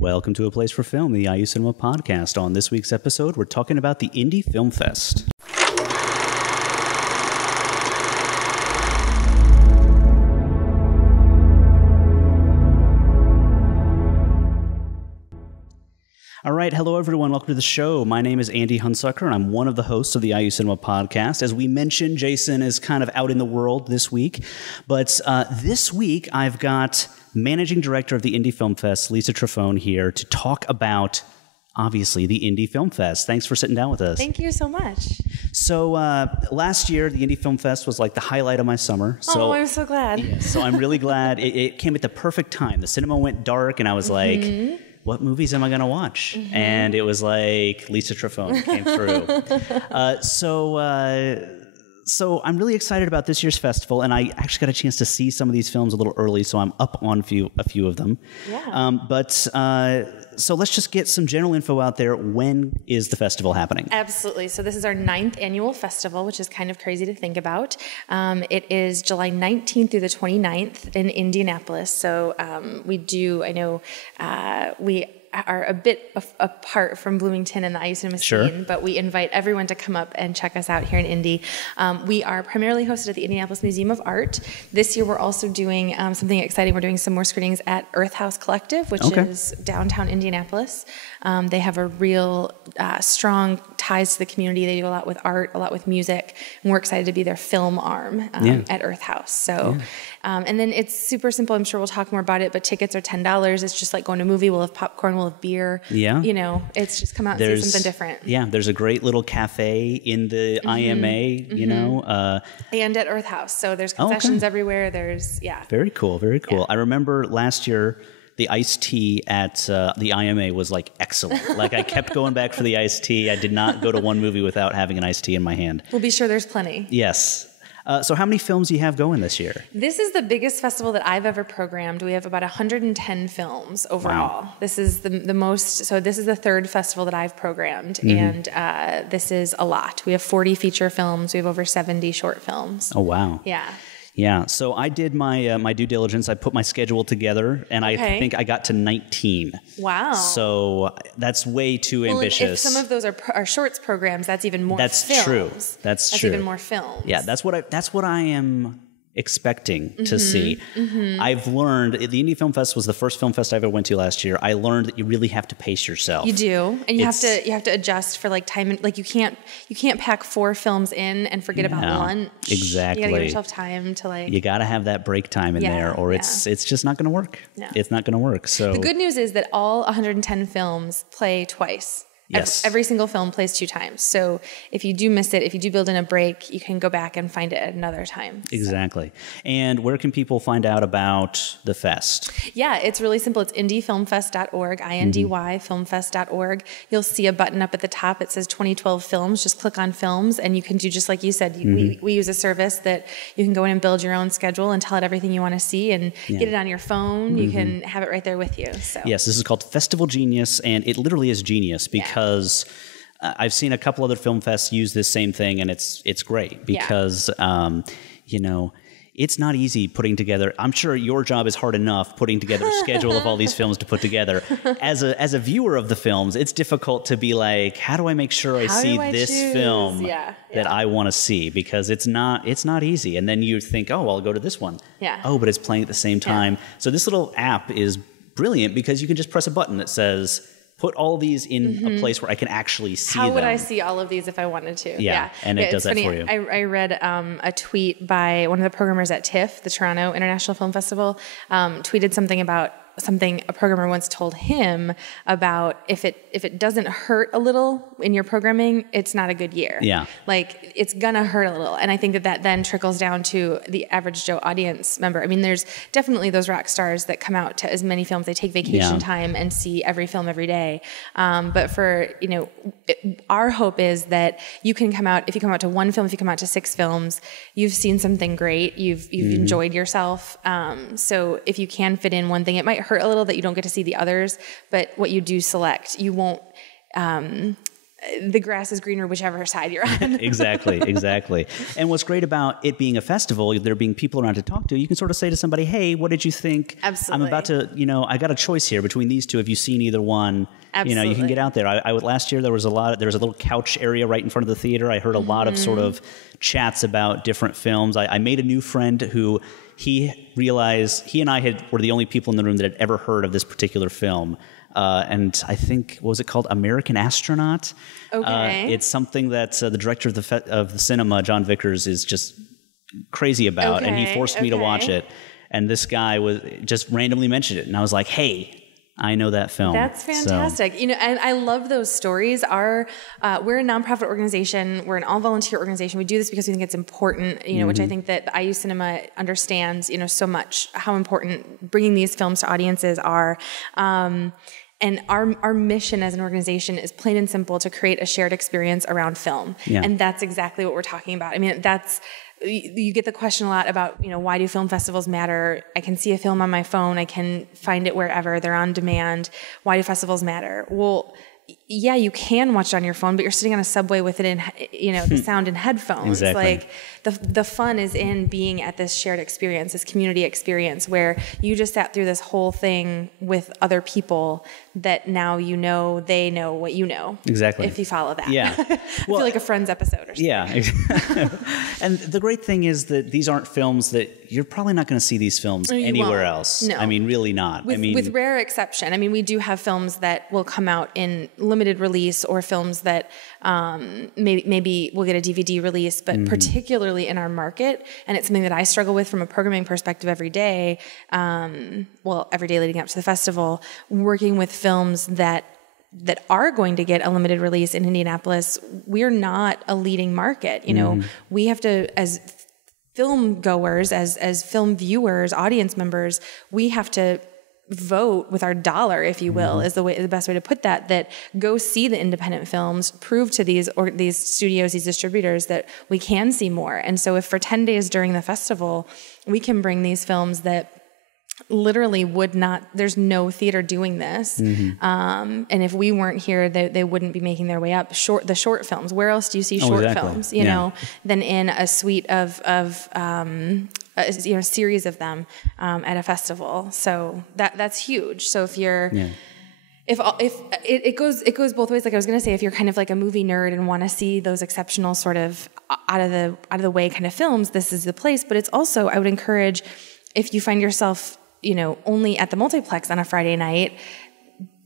Welcome to A Place for Film, the IU Cinema podcast. On this week's episode, we're talking about the Indy Film Fest. All right. Hello, everyone. Welcome to the show. My name is Andy Hunsucker, and I'm one of the hosts of the IU Cinema podcast. As we mentioned, Jason is kind of out in the world this week. But this week, I've got Managing Director of the Indy Film Fest, Lisa Trafone, here to talk about, obviously, the Indy Film Fest. Thanks for sitting down with us. Thank you so much. So last year, the Indy Film Fest was like the highlight of my summer. So, I'm so glad. Yeah, so I'm really glad. It came at the perfect time. The cinema went dark, and I was like, what movies am I going to watch? And it was like Lisa Trafone came through. So I'm really excited about this year's festival, and I actually got a chance to see some of these films a little early, so I'm up on a few of them. Yeah. So let's just get some general info out there. When is the festival happening? Absolutely. So this is our 9th annual festival, which is kind of crazy to think about. It is July 19th through the 29th in Indianapolis. So we are a bit apart from Bloomington and the IU Cinema scene, but we invite everyone to come up and check us out here in Indy. We are primarily hosted at the Indianapolis Museum of Art. This year we're also doing something exciting. We're doing some more screenings at Earth House Collective, which is downtown Indianapolis. They have a real strong ties to the community. They do a lot with art, a lot with music, and we're excited to be their film arm at Earth House. So, and then it's super simple. I'm sure we'll talk more about it, but tickets are $10. It's just like going to a movie. We'll have popcorn, we'll have beer. Yeah. You know, it's just come out and see something different. Yeah, there's a great little cafe in the IMA, you know. And at Earth House. So there's concessions everywhere. There's, Very cool, very cool. Yeah. I remember last year, the iced tea at the IMA was like excellent. Like I kept going back for the iced tea. I did not go to one movie without having an iced tea in my hand. We'll be sure there's plenty. Yes. So how many films do you have going this year? This is the biggest festival that I've ever programmed. We have about 110 films overall. Wow. This is the most, so this is the third festival that I've programmed, and this is a lot. We have 40 feature films. We have over 70 short films. Oh, wow. Yeah. Yeah, so I did my my due diligence. I put my schedule together, and I think I got to 19. Wow! So that's way too ambitious. If some of those are shorts programs, that's even more. That's films. True. That's true. Even more films. Yeah, that's what I am expecting to see. I've learned the Indy Film Fest was the first film fest I ever went to last year. I learned that you really have to pace yourself. You do, and you have to adjust for like time. Like you can't pack 4 films in and forget about lunch. Exactly. You gotta give yourself time to like. You gotta have that break time in there, or it's just not gonna work. No. It's not gonna work. So the good news is that all 110 films play twice. Yes. Every single film plays 2 times. So if you do miss it, if you do build in a break, you can go back and find it at another time. Exactly. And where can people find out about the fest? Yeah, it's really simple. It's indyfilmfest.org, INDY filmfest.org. You'll see a button up at the top. It says 2012 films. Just click on films, and you can do just like you said. We use a service that you can go in and build your own schedule and tell it everything you want to see and get it on your phone. You can have it right there with you. So. Yes, this is called Festival Genius, and it literally is genius because I've seen a couple other film fests use this same thing, and it's great because it's not easy putting together. I'm sure your job is hard enough putting together a schedule of all these films to put together. As a viewer of the films, it's difficult to be like, how do I make sure I see this film that I want to see? Because it's not easy. And then you think, oh, well, I'll go to this one. Yeah. Oh, but it's playing at the same time. So this little app is brilliant because you can just press a button that says, put all these in a place where I can actually see them. How would I see all of these if I wanted to? Yeah. And it does that for you. I read a tweet by one of the programmers at TIFF, the Toronto International Film Festival, tweeted something about something a programmer once told him about if it doesn't hurt a little in your programming, it's not a good year. Yeah. Like it's gonna hurt a little. And I think that then trickles down to the average Joe audience member. I mean, there's definitely those rock stars that come out to as many films. They take vacation time and see every film every day. But for, our hope is that you can come out, if you come out to one film, if you come out to 6 films, you've seen something great. You've enjoyed yourself. So if you can fit in one thing, it might hurt a little that you don't get to see the others, but what you do select, you won't the grass is greener whichever side you're on. Exactly. And what's great about it being a festival, there being people around to talk to, you can sort of say to somebody, hey, what did you think? Absolutely. I'm about to, I got a choice here between these two. Have you seen either one? Absolutely. You can get out there. I would last year, there was a little couch area right in front of the theater. I heard a lot of sort of chats about different films. I made a new friend who he realized he and I were the only people in the room that had ever heard of this particular film. And I think, what was it called? American Astronaut. Okay. It's something that the director of the cinema, John Vickers, is just crazy about, and he forced me to watch it. And this guy was just randomly mentioned it, and I was like, "Hey, I know that film." That's fantastic. So. And I love those stories. We're a nonprofit organization. We're an all-volunteer organization. We do this because we think it's important, which I think that the IU Cinema understands, so much how important bringing these films to audiences are. And our mission as an organization is plain and simple to create a shared experience around film. Yeah. And that's exactly what we're talking about. I mean, you get the question a lot about, why do film festivals matter? I can see a film on my phone. I can find it wherever. They're on demand. Why do festivals matter? Well, yeah, you can watch it on your phone, but you're sitting on a subway with it in, the sound in headphones. Exactly. Like the fun is in being at this shared experience, this community experience where you just sat through this whole thing with other people that now they know what you know. Exactly. If you follow that. Yeah. I feel like a Friends episode or something. Yeah. And the great thing is that these aren't films that you're probably not going to see these films anywhere else. No. I mean, really not. With rare exception. I mean, we do have films that will come out in limited release or films that maybe we'll get a DVD release, but particularly in our market, and it's something that I struggle with from a programming perspective every day, every day leading up to the festival, working with films that are going to get a limited release in Indianapolis. We're not a leading market. We have to, as film goers, as film viewers, audience members, we have to vote with our dollar, if you will, is the best way to put that go see the independent films, prove to these studios, these distributors, that we can see more. And so if for 10 days during the festival, we can bring these films that literally there's no theater doing this. And if we weren't here, they wouldn't be making their way up. The short films. Where else do you see short films, than in a suite of series of them at a festival? So that's huge. So if you're, if it goes both ways. Like I was going to say, if you're kind of like a movie nerd and want to see those exceptional sort of out of the way kind of films, this is the place. But it's also, I would encourage, if you find yourself only at the multiplex on a Friday night,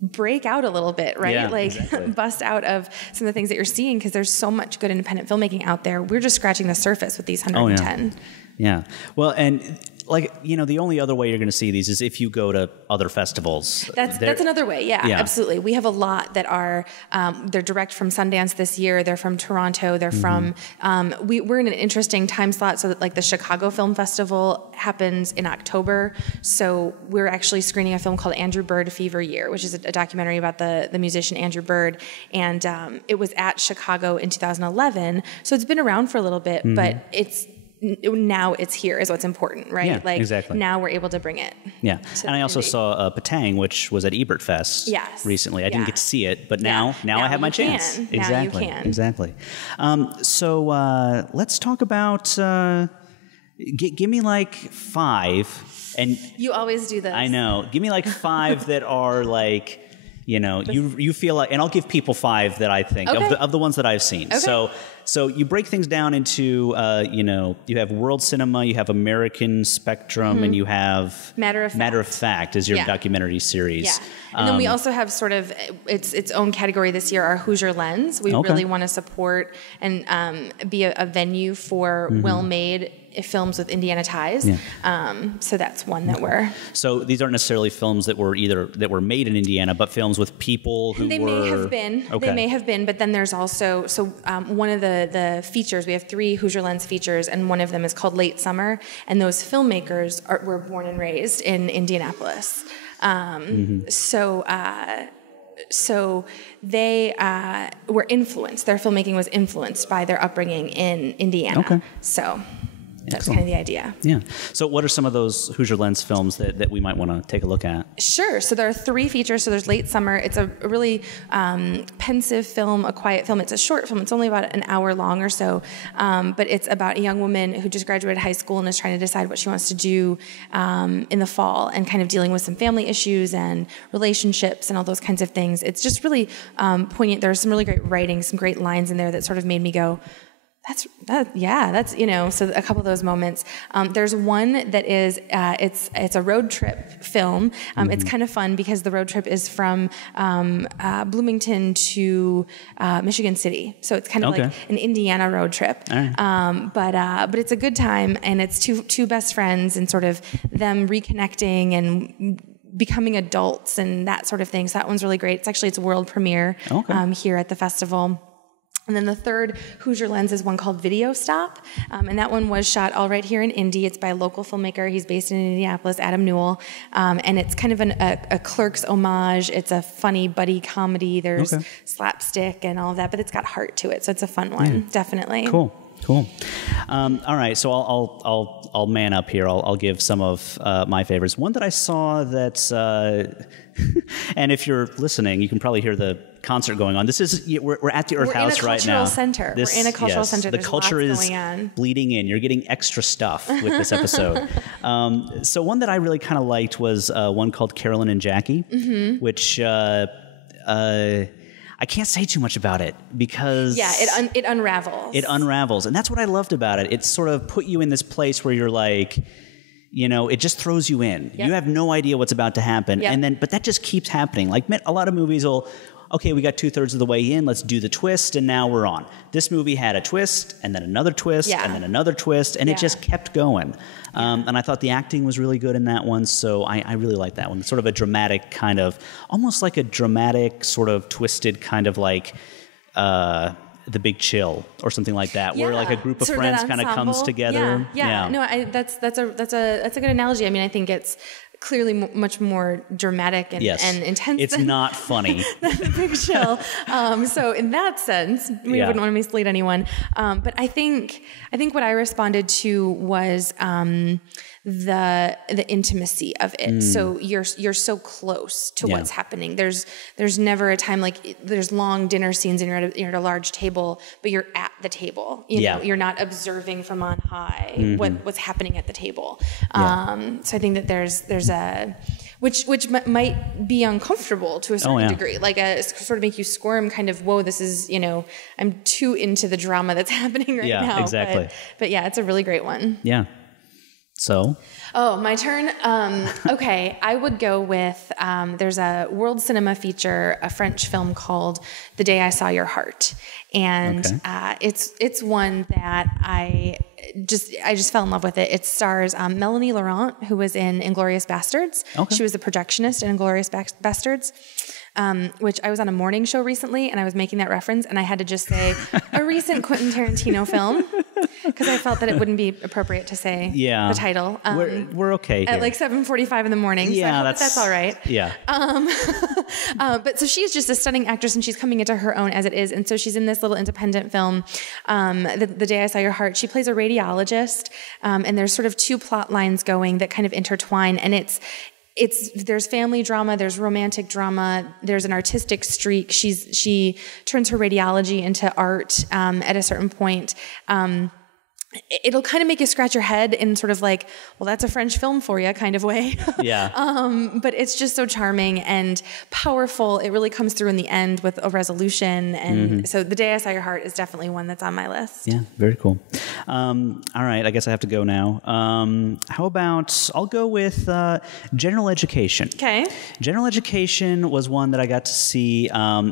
break out a little bit, right? Yeah, exactly. Bust out of some of the things that you're seeing, because there's so much good independent filmmaking out there. We're just scratching the surface with these 110. Yeah. Well, and the only other way you're going to see these is if you go to other festivals. That's another way. Yeah, absolutely. We have a lot that are, they're direct from Sundance this year. They're from Toronto. They're from, we're in an interesting time slot. So that the Chicago Film Festival happens in October. So we're actually screening a film called Andrew Bird Fever Year, which is a documentary about the musician Andrew Bird. And it was at Chicago in 2011. So it's been around for a little bit, but now it's here is what's important, right? Yeah, exactly. Now we're able to bring it. Yeah. And I also saw Patang, which was at Ebert Fest recently. I didn't get to see it, but now I have my chance. Exactly. Now you can. Exactly. So let's talk about, give me 5. And you always do this. I know. Give me 5 that are you feel like, and I'll give people 5 that I think of the ones that I've seen. Okay. So you break things down into, you have World Cinema, you have American Spectrum, and you have Matter of Fact is your documentary series. Yeah. And then we also have sort of its own category this year, our Hoosier Lens. We really want to support and be a venue for well-made films with Indiana ties. Yeah. So that's one that we're... So these aren't necessarily films that were made in Indiana, but films with people who They may have been. Okay. They may have been, but then there's also... So one of the features, we have 3 Hoosier Lens features, and one of them is called Late Summer, and those filmmakers were born and raised in Indianapolis. So they were influenced. Their filmmaking was influenced by their upbringing in Indiana. Okay. So That's kind of the idea. Yeah. So what are some of those Hoosier Lens films that we might want to take a look at? Sure. So there are 3 features. So there's Late Summer. It's a really pensive film, a quiet film. It's a short film. It's only about an hour long or so. But it's about a young woman who just graduated high school and is trying to decide what she wants to do in the fall, and kind of dealing with some family issues and relationships and all those kinds of things. It's just really poignant. There's some really great writing, some great lines in there that sort of made me go, that's, so a couple of those moments. There's one that is, it's a road trip film. It's kind of fun because the road trip is from Bloomington to Michigan City. So it's kind of like an Indiana road trip. Right. But it's a good time, and it's two best friends and sort of them reconnecting and becoming adults and that sort of thing. So that one's really great. It's a world premiere here at the festival. And then the third Hoosier Lens is one called Video Stop. And that one was shot all right here in Indy. It's by a local filmmaker. He's based in Indianapolis, Adam Newell. And it's kind of a Clerks homage. It's a funny buddy comedy. There's slapstick and all of that, but it's got heart to it. So it's a fun one, definitely. Cool. All right, so I'll man up here. I'll give some of my favorites. One that I saw that, and if you're listening, you can probably hear the concert going on. This is we're at the Earth House right now. We're in a cultural center. The culture is bleeding in. You're getting extra stuff with this episode. So one that I really kind of liked was one called Carolyn and Jackie, which. I can't say too much about it because it unravels. It unravels, and that's what I loved about it. It sort of put you in this place where you're like, it just throws you in. Yep. You have no idea what's about to happen, but that just keeps happening. Like a lot of movies will. Okay, we got 2/3 of the way in. Let's do the twist, and now we're on. This movie had a twist, and then another twist, and then another twist, and it just kept going. And I thought the acting was really good in that one, so I really liked that one. Sort of a dramatic kind of, almost like a dramatic sort of twisted kind of like The Big Chill or something like that, where like a group of friends kind of comes together. No, that's a good analogy. I mean, I think it's clearly much more dramatic and intense. It's not funny. than The Big Chill. So in that sense, we wouldn't want to mislead anyone. But I think what I responded to was the intimacy of it. So you're so close to what's happening. There's never a time like there's long dinner scenes and you're at a large table, but you're at the table. You're not observing from on high what's happening at the table. So I think that there's a which might be uncomfortable to a certain degree, like sort of make you squirm. Kind of, whoa, this is I'm too into the drama that's happening right now. Exactly. But it's a really great one. Yeah. So? Oh, my turn? Okay, I would go with, there's a world cinema feature, a French film called The Day I Saw Your Heart. And it's one that I just fell in love with it. It stars Melanie Laurent, who was in Inglourious Bastards. She was the projectionist in Inglourious Bastards. Which I was on a morning show recently, and I was making that reference, and I had to just say a recent Quentin Tarantino film, because I felt that it wouldn't be appropriate to say the title. We're okay here. At like 7:45 in the morning. So I hope that's all right. Yeah. But so she's just a stunning actress, and she's coming into her own as it is. And so she's in this little independent film, The Day I Saw Your Heart. She plays a radiologist, and there's sort of 2 plot lines going that kind of intertwine, and there's family drama, there's romantic drama, there's an artistic streak. She turns her radiology into art at a certain point. It'll kind of make you scratch your head in sort of like, well, that's a French film for you kind of way. But it's just so charming and powerful. It really comes through in the end with a resolution. And so The Day I Saw Your Heart is definitely one that's on my list. Yeah, very cool. All right, I guess I have to go now. How about, I'll go with General Education. Okay. General Education was one that I got to see.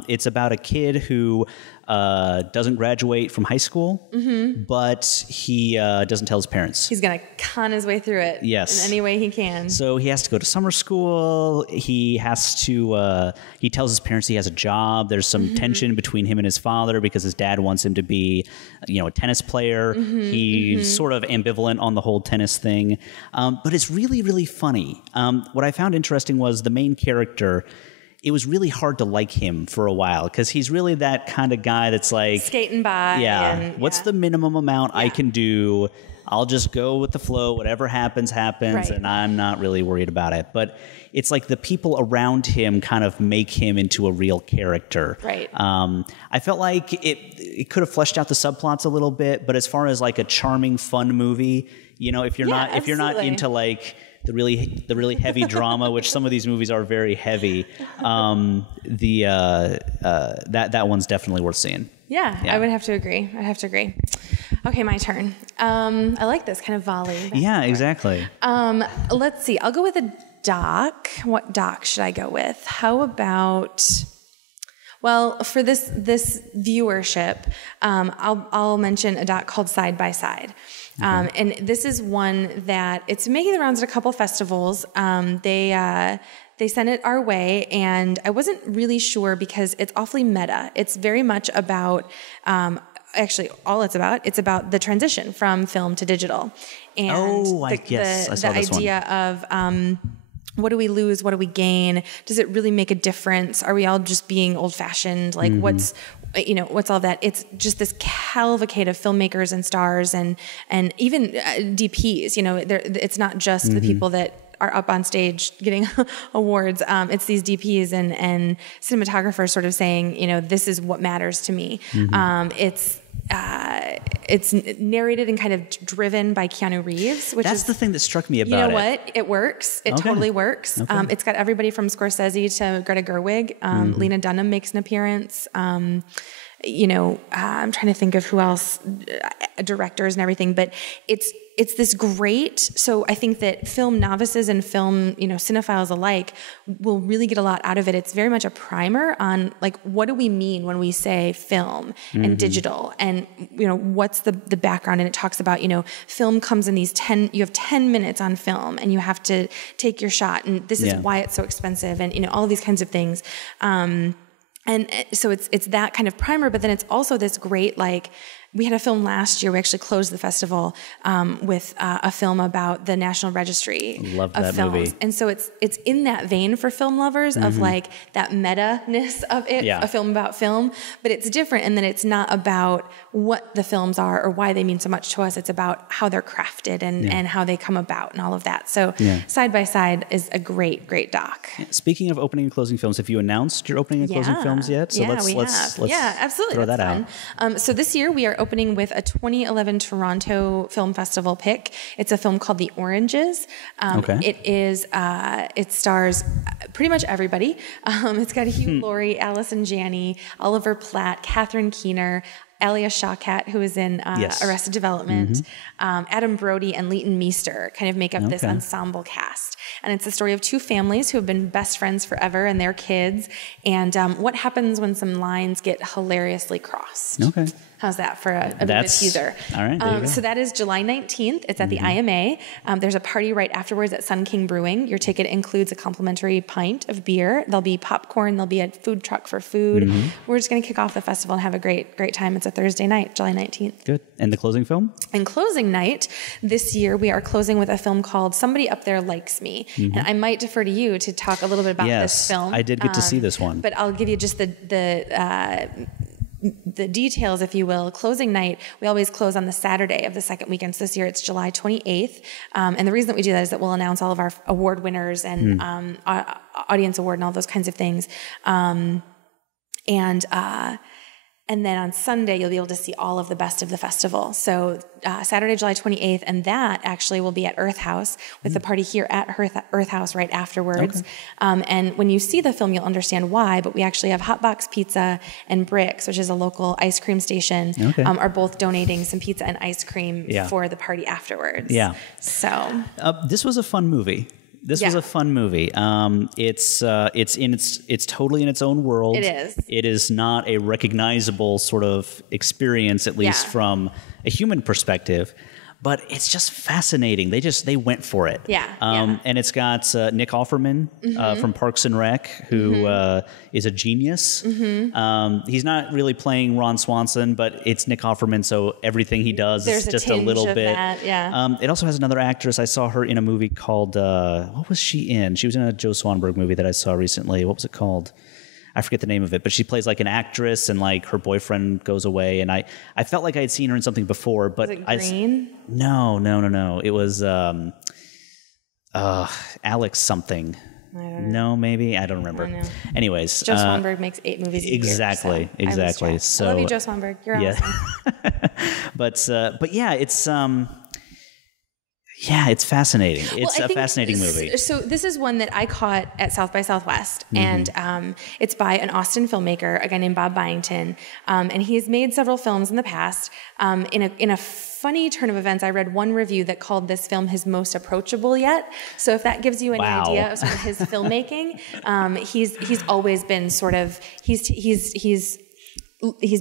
It's about a kid who doesn't graduate from high school, but he doesn't tell his parents. He's going to con his way through it in any way he can. So he has to go to summer school. He has to, he tells his parents he has a job. There's some tension between him and his father because his dad wants him to be, a tennis player. He's sort of ambivalent on the whole tennis thing. But it's really, really funny. What I found interesting was the main character, it was really hard to like him for a while because he's really that kind of guy that's like skating by. What's the minimum amount I can do? I'll just go with the flow. Whatever happens, and I'm not really worried about it. But it's like the people around him kind of make him into a real character. Right. I felt like it could have fleshed out the subplots a little bit, but as far as like a charming, fun movie, if you're not into like the really heavy drama, which some of these movies are very heavy, that one's definitely worth seeing. Yeah, I would have to agree. Okay, my turn. I like this kind of volley. Yeah, exactly. Let's see. I'll go with a doc. What doc should I go with? How about... Well, for this viewership, I'll mention a doc called Side by Side. And this is one that it's making the rounds at a couple festivals. They sent it our way, and I wasn't really sure because it's awfully meta. It's very much about, actually, all it's about the transition from film to digital. And the idea of what do we lose? What do we gain? Does it really make a difference? Are we all just being old-fashioned? Like, what's all that? It's just this cavalcade of filmmakers and stars and even DPs. It's not just the people that are up on stage getting awards. It's these DPs and cinematographers sort of saying, this is what matters to me. It's narrated and kind of driven by Keanu Reeves, which is the thing that struck me about it. You know what? It works. It totally works. Okay. It's got everybody from Scorsese to Greta Gerwig. Lena Dunham makes an appearance. I'm trying to think of who else, directors and everything, but it's this great. So I think that film novices and film, cinephiles alike will really get a lot out of it. It's very much a primer on like, what do we mean when we say film and digital and, what's the background? And it talks about, film comes in you have 10 minutes on film and you have to take your shot. And this is why it's so expensive and, all of these kinds of things. And so it's that kind of primer, but then it's also this great, like, we had a film last year. We actually closed the festival with a film about the National Registry Love of that films. movie. And so it's in that vein for film lovers of like that meta-ness of it, a film about film, but it's different in that it's not about what the films are or why they mean so much to us. It's about how they're crafted and how they come about and all of that. So Side by Side is a great, great doc. Speaking of opening and closing films, have you announced your opening and closing films yet? So let's absolutely. throw that out. So this year we are opening with a 2011 Toronto Film Festival pick. It's a film called The Oranges. It stars pretty much everybody. It's got Hugh Laurie, Allison Janney, Oliver Platt, Catherine Keener, Alia Shawkat, who is in Arrested Development, Adam Brody, and Leighton Meester kind of make up this ensemble cast. And it's the story of two families who have been best friends forever and their kids, and what happens when some lines get hilariously crossed. Okay. How's that for a bit of a teaser? All right, there you go. So that is July 19th. It's at the IMA. There's a party right afterwards at Sun King Brewing. Your ticket includes a complimentary pint of beer. There'll be popcorn. There'll be a food truck for food. We're just going to kick off the festival and have a great, great time. It's a Thursday night, July 19th. Good. And the closing film? And closing night, this year we are closing with a film called Somebody Up There Likes Me. And I might defer to you to talk a little bit about this film. I did get to see this one. But I'll give you just the details, if you will. Closing night, we always close on the Saturday of the second weekend. So this year it's July 28th. And the reason that we do that is that we'll announce all of our award winners and audience award and all those kinds of things. And then on Sunday, you'll be able to see all of the best of the festival. So Saturday, July 28th, and that actually will be at Earth House with the party here at Earth House right afterwards. Okay. And when you see the film, you'll understand why, but we actually have Hot Box Pizza and Bricks, which is a local ice cream station, are both donating some pizza and ice cream for the party afterwards. Yeah. So this was a fun movie. This was a fun movie. It's totally in its own world. It is. It is not a recognizable sort of experience, at least from a human perspective. but it's just fascinating. They went for it. Yeah. And it's got Nick Offerman from Parks and Rec, who is a genius. He's not really playing Ron Swanson, but it's Nick Offerman, so everything he does is just a little bit. That, yeah. It also has another actress. I saw her in a movie called what was she in? She was in a Joe Swanberg movie that I saw recently. What was it called? I forget the name of it, but she plays like an actress, and like her boyfriend goes away, and I felt like I had seen her in something before, but was it Green? No. It was Alex something. I don't know. No, maybe I don't remember. Anyways, Joe Swanberg makes 8 movies a year. Exactly. So I love you, Joe Swanberg. You're awesome. but yeah, it's it's fascinating. It's a fascinating movie. So this is one that I caught at South by Southwest, and it's by an Austin filmmaker, a guy named Bob Byington, and he's made several films in the past. In a funny turn of events, I read one review that called this film his most approachable yet. So if that gives you any idea of sort of his filmmaking, he's always been sort of he's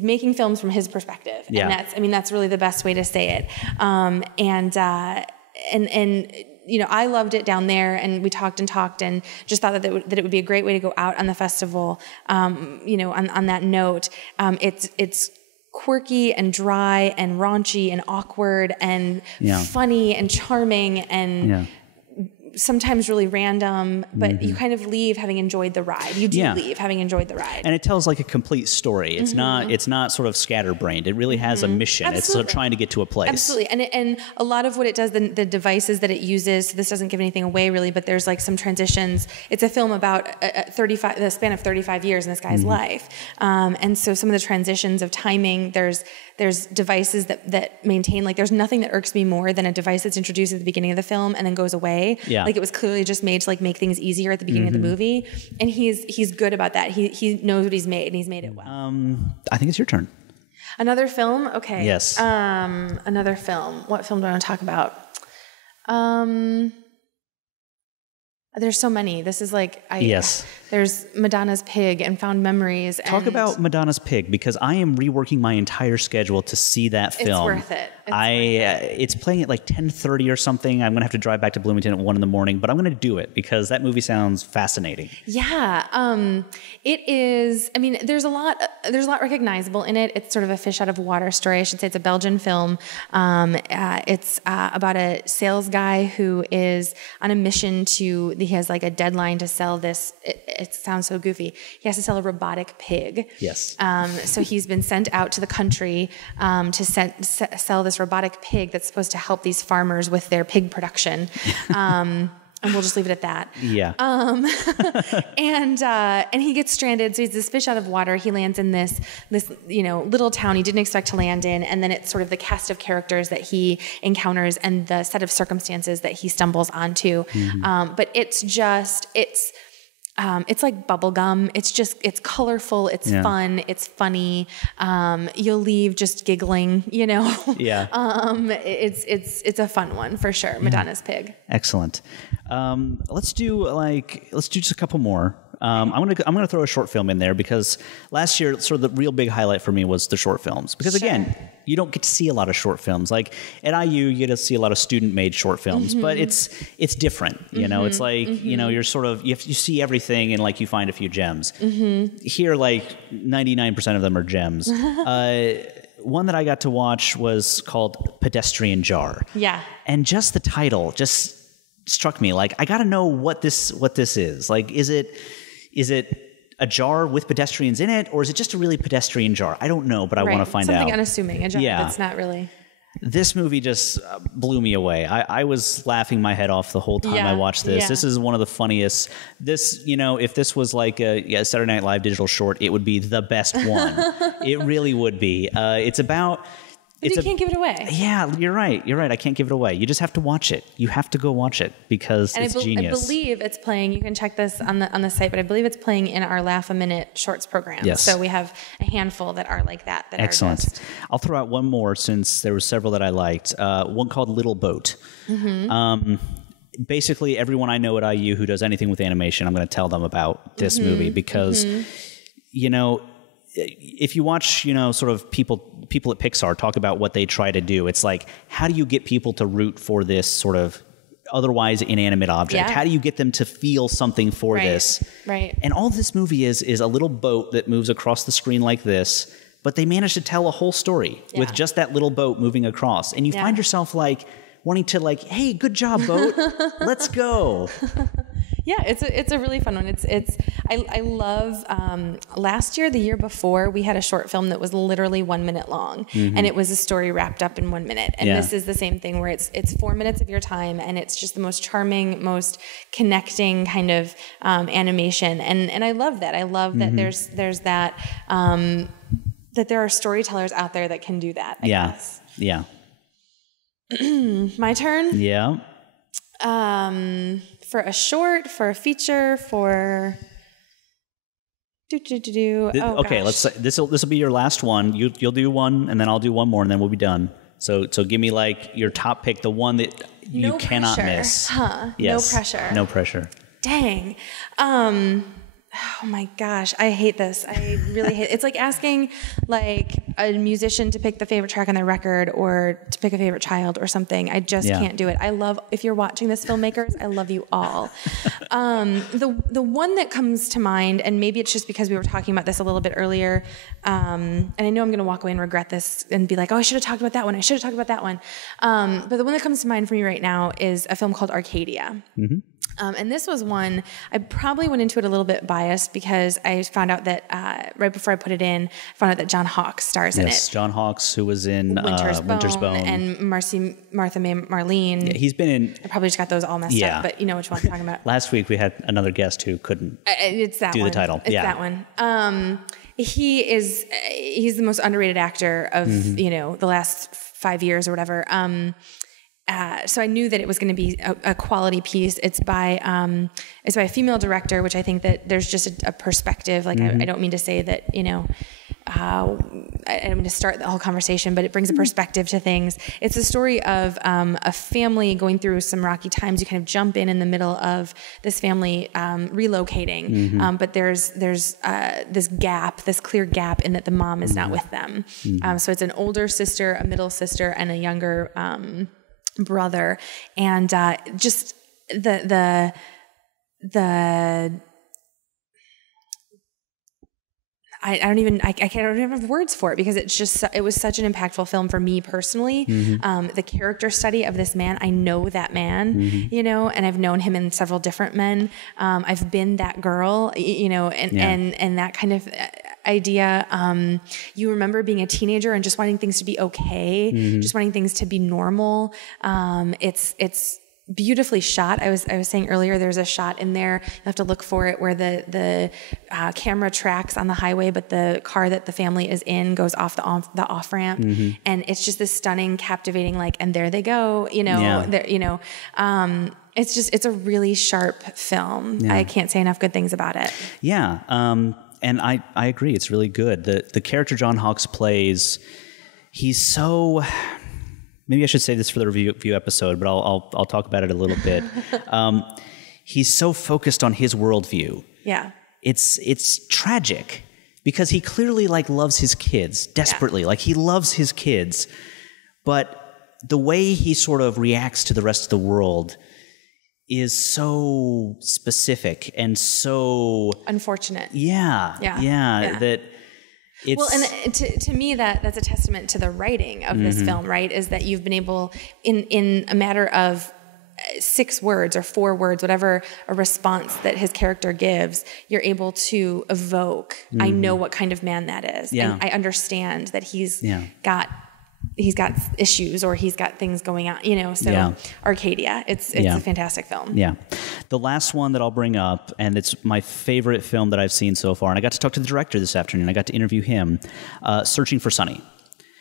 making films from his perspective, and that's really the best way to say it. And you know, I loved it down there, and we talked and just thought that it would be a great way to go out on the festival. You know, on that note, it's quirky and dry and raunchy and awkward and funny and charming and sometimes really random, but you kind of leave having enjoyed the ride. You do leave having enjoyed the ride. And it tells like a complete story. It's not sort of scatterbrained. It really has a mission. Absolutely. It's sort of trying to get to a place. Absolutely. And a lot of what it does, the devices that it uses, so this doesn't give anything away really, but there's like some transitions. It's a film about the span of 35 years in this guy's life. And so some of the transitions of timing, there's devices that maintain, like there's nothing that irks me more than a device that's introduced at the beginning of the film and then goes away. Yeah. Like it was clearly just made to like make things easier at the beginning of the movie. And he's good about that. He knows what he's made, and he's made it well. I think it's your turn. Another film? Okay. Yes. Another film. What film do I want to talk about? There's so many. This is like there's Madonna's Pig and Found Memories. Talk about Madonna's Pig, because I am reworking my entire schedule to see that film. It's worth it. It's playing at like 10:30 or something. I'm going to have to drive back to Bloomington at 1 a.m, but I'm going to do it because that movie sounds fascinating. Yeah. It is. I mean, there's a lot recognizable in it. It's sort of a fish out of water story. I should say it's a Belgian film. It's about a sales guy who is on a mission he has like a deadline to sell this. It sounds so goofy. He has to sell a robotic pig. Yes. So he's been sent out to the country to sell this robotic pig that's supposed to help these farmers with their pig production. And we'll just leave it at that. Yeah. And he gets stranded. So he's this fish out of water. He lands in this little town he didn't expect to land in. And then it's sort of the cast of characters that he encounters and the set of circumstances that he stumbles onto. But it's like bubblegum. It's colorful. It's fun. It's funny. You'll leave just giggling, you know? Yeah. It's a fun one for sure. Madonna's Pig. Excellent. Let's do just a couple more. I'm gonna throw a short film in there because last year, sort of the real big highlight for me was the short films. Because again, you don't get to see a lot of short films. Like at IU, you get to see a lot of student-made short films, but it's different. You know, it's like you know, you're sort of you see everything and like you find a few gems. Here, like 99% of them are gems. One that I got to watch was called Pedestrian Jar. Yeah, and just the title just struck me. Like I got to know what this is. Like, is it a jar with pedestrians in it, or is it just a really pedestrian jar? I don't know, but I want to find out. Something unassuming, a jar that's not really. This movie just blew me away. I was laughing my head off the whole time I watched this. This is one of the funniest. This, you know, if this was like a Saturday Night Live digital short, it would be the best one. It really would be. It's about... But you can't give it away. Yeah, you're right. I can't give it away. You just have to watch it. You have to go watch it because it's genius. I believe it's playing. You can check this on the site, but I believe it's playing in our Laugh a Minute Shorts program. Yes. So we have a handful that are like that. Excellent. I'll throw out one more since there were several that I liked. One called Little Boat. Basically, everyone I know at IU who does anything with animation, I'm going to tell them about this movie because, you know, if you watch, sort of people at Pixar talk about what they try to do, it's like, how do you get people to root for this sort of otherwise inanimate object? Yeah. How do you get them to feel something for this? Right. And all this movie is a little boat that moves across the screen like this, but they managed to tell a whole story with just that little boat moving across. And you find yourself like wanting to like, hey, good job, boat. Let's go. Yeah, it's a really fun one. I love, last year, the year before, we had a short film that was literally 1 minute long, and it was a story wrapped up in 1 minute. And this is the same thing where it's 4 minutes of your time, and it's just the most charming, most connecting kind of animation. And I love that. I love that there's that, that there are storytellers out there that can do that, I guess. Yeah. My turn? Yeah. For a short, for a feature, for okay, let's say this will be your last one. You'll do one, and then I'll do one more, and then we'll be done. So give me like your top pick, the one that you cannot miss. Huh? Yes. No pressure. No pressure. Dang. Oh my gosh, I hate this. I really hate it. It's like asking like a musician to pick the favorite track on their record or to pick a favorite child or something. I just can't do it. If you're watching this, filmmakers, I love you all. The one that comes to mind, and maybe it's just because we were talking about this a little bit earlier, and I know I'm going to walk away and regret this and be like, oh, I should have talked about that one. I should have talked about that one. But the one that comes to mind for me right now is a film called Arcadia. Mm-hmm. And this was one, I probably went into it a little bit biased because I found out that right before I put it in, I found out that John Hawkes stars in it. Yes, John Hawkes, who was in Winter's Bone. And Martha May Marlene. Yeah, he's been in... I probably just got those all messed up, but you know which one I'm talking about. Last week we had another guest who couldn't it's that do one. The title. It's that one. He's the most underrated actor of, the last 5 years or whatever. So I knew that it was going to be a quality piece. It's by a female director, which I think that there's just a perspective. Like I don't mean to say that I don't mean to start the whole conversation, but it brings a perspective to things. It's a story of a family going through some rocky times. You kind of jump in the middle of this family relocating, but there's this clear gap in that the mom is not with them. So it's an older sister, a middle sister, and a younger brother, and just the I don't even have words for it because it was such an impactful film for me personally. The character study of this man, I know that man, and I've known him in several different men. I've been that girl, and that kind of idea. You remember being a teenager and just wanting things to be okay, just wanting things to be normal. It's beautifully shot. I was saying earlier, there's a shot in there, you have to look for it, where the camera tracks on the highway, but the car that the family is in goes off the off ramp, and it's just this stunning, captivating, and there they go, it's a really sharp film. I can't say enough good things about it. And I agree, it's really good. The character John Hawkes plays, he's so... Maybe I should say this for the review episode, but I'll talk about it a little bit. He's so focused on his worldview. Yeah. It's tragic because he clearly loves his kids desperately. Yeah. He loves his kids, but the way he sort of reacts to the rest of the world is so specific and so unfortunate. Yeah. That. Well, and to me, that's a testament to the writing of this film, right? Is that you've been able, in a matter of 6 words or 4 words, whatever a response that his character gives, you're able to evoke, I know what kind of man that is. Yeah. And I understand that he's got issues or he's got things going on, so Arcadia, it's a fantastic film. Yeah. The last one that I'll bring up, and it's my favorite film that I've seen so far, and I got to talk to the director this afternoon. I got to interview him, Searching for Sunny.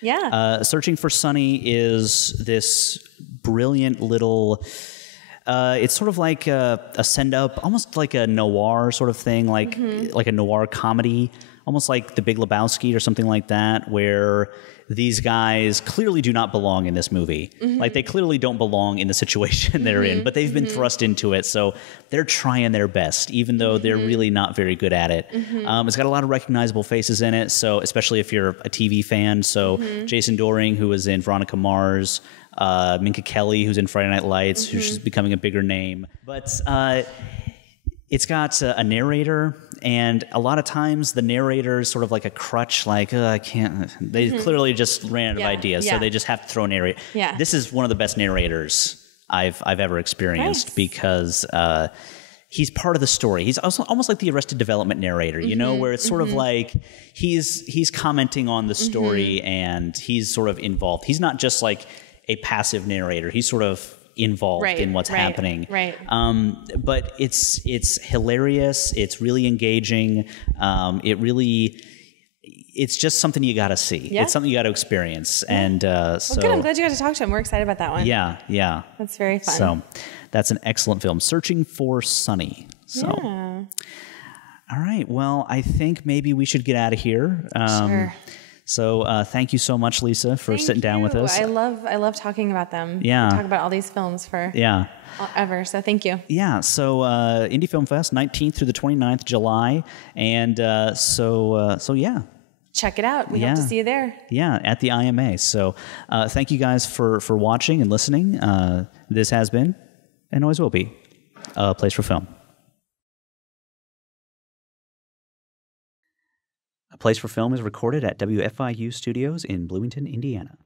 Yeah. Searching for Sunny is this brilliant little... it's sort of like a send-up, almost like a noir sort of thing, like a noir comedy almost like The Big Lebowski or something like that, where these guys clearly do not belong in this movie. Like, they clearly don't belong in the situation they're in, but they've been thrust into it, so they're trying their best, even though they're really not very good at it. It's got a lot of recognizable faces in it, so especially if you're a TV fan. So Jason Dohring, who was in Veronica Mars, Minka Kelly, who's in Friday Night Lights, who's just becoming a bigger name. But it's got a narrator, and a lot of times the narrator is sort of like a crutch, like, I can't. They clearly just ran out of ideas, so they just have to throw a narrator. Yeah. This is one of the best narrators I've ever experienced because he's part of the story. He's also almost like the Arrested Development narrator, you know, where it's sort of like he's commenting on the story and he's sort of involved. He's not just like a passive narrator. He's sort of involved in what's happening. Right. But it's hilarious. It's really engaging. It's just something you got to see. Yeah. It's something you got to experience. Yeah. And so good. I'm glad you got to talk to him. We're excited about that one. Yeah. That's very fun. So that's an excellent film. Searching for Sunny. So. Yeah. All right. Well, I think maybe we should get out of here. Sure. So thank you so much, Lisa, for sitting down with us. I love talking about them. Yeah. We talk about all these films for ever. So thank you. Yeah. So Indy Film Fest, 19th through the 29th July. And so yeah. Check it out. We hope to see you there. Yeah, at the IMA. So thank you guys for watching and listening. This has been, and always will be, A Place for Film. A Place for Film is recorded at WFIU Studios in Bloomington, Indiana.